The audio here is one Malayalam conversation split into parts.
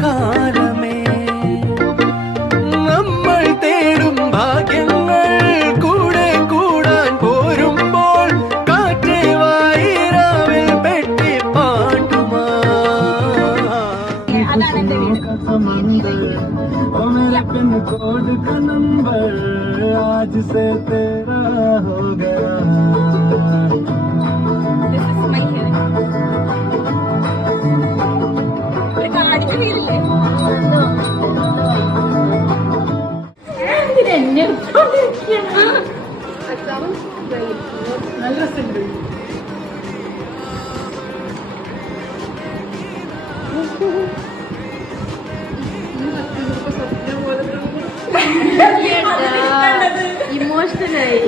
കാലമേ നമ്മൾ തേടും ഭാഗ്യങ്ങൾ കൂടെ കൂടാൻ പോരുമ്പോൾ കാറ്റേ വായിരാവിൽ പെട്ടി പാട്ടുമാ कोड का नंबर आज से तेरा हो गया നല്ല രസമുണ്ട് ഇമോഷണലായി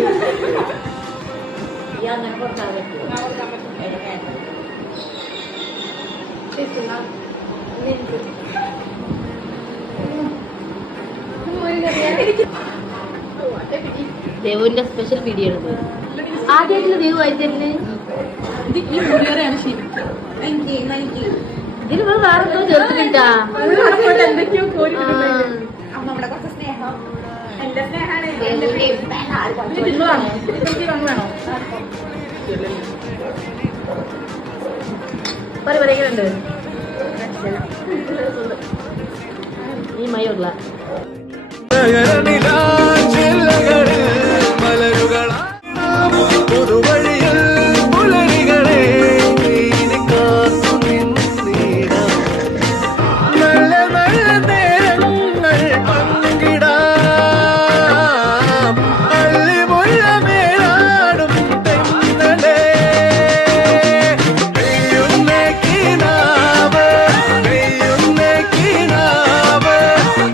ദേവുവിന്റെ സ്പെഷ്യൽ വീഡിയോ ആണ് ആദ്യമായിട്ടുള്ള ദേവു ആയിട്ടല്ലേ ഇതിന് വേറെ എന്തോ ചേർത്തിട്ടാ എന്തൊക്കെയോ പറയുന്നുണ്ട് ഈ മയുള്ള പുതുവഴിയിൽ പുലരികളെ നല്ല നല്ല നേരങ്ങൾ പങ്കിടാം അള്ളിമുള്ള മേലാടും തെന്നലേ നെയ്യുന്നേക്കിനാവ് നെയ്യുന്നേക്കിനാവ്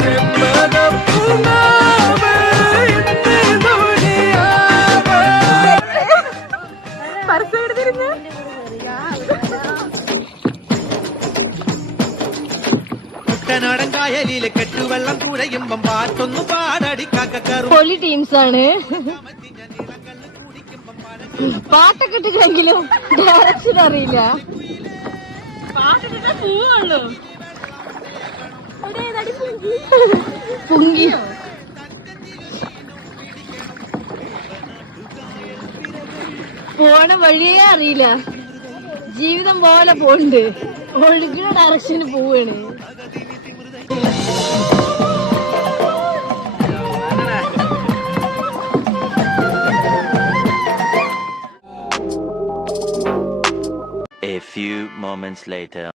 നെമ്മകപ്പുനാവ് ഇന്ന് ദുനിയാവ് പരസ്യം കുട്ടനാടൻ കായലിലെ കെട്ടുവെള്ളം കുഴയുമ്പം പാട്ടൊന്നു പാടടിക്കാക്കറും പൊളി ടീംസ് ആണ് പാട്ടൊക്കെ ഇട്ടിട്ടെങ്കിലും ഡയറക്ഷൻ അറിയില്ല പാട്ടിട്ട് പോവുള്ളൂ പുങ്കി പോണ വഴിയേ അറിയില്ല ജീവിതം പോലെ പോണ്ട് ഒഴുകുന്ന ഡയറക്ഷന് പോവാണ് A few moments later.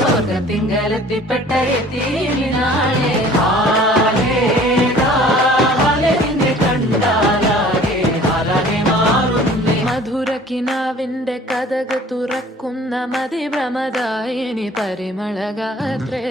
സ്വർഗത്തിങ്കലെത്തിപ്പെട്ട എത്തിനാളെ മധുരക്കിനാവിന്റെ Kathak തുറക്കുന്ന മതിഭ്രമദായിനി പരിമളഗാത്രേ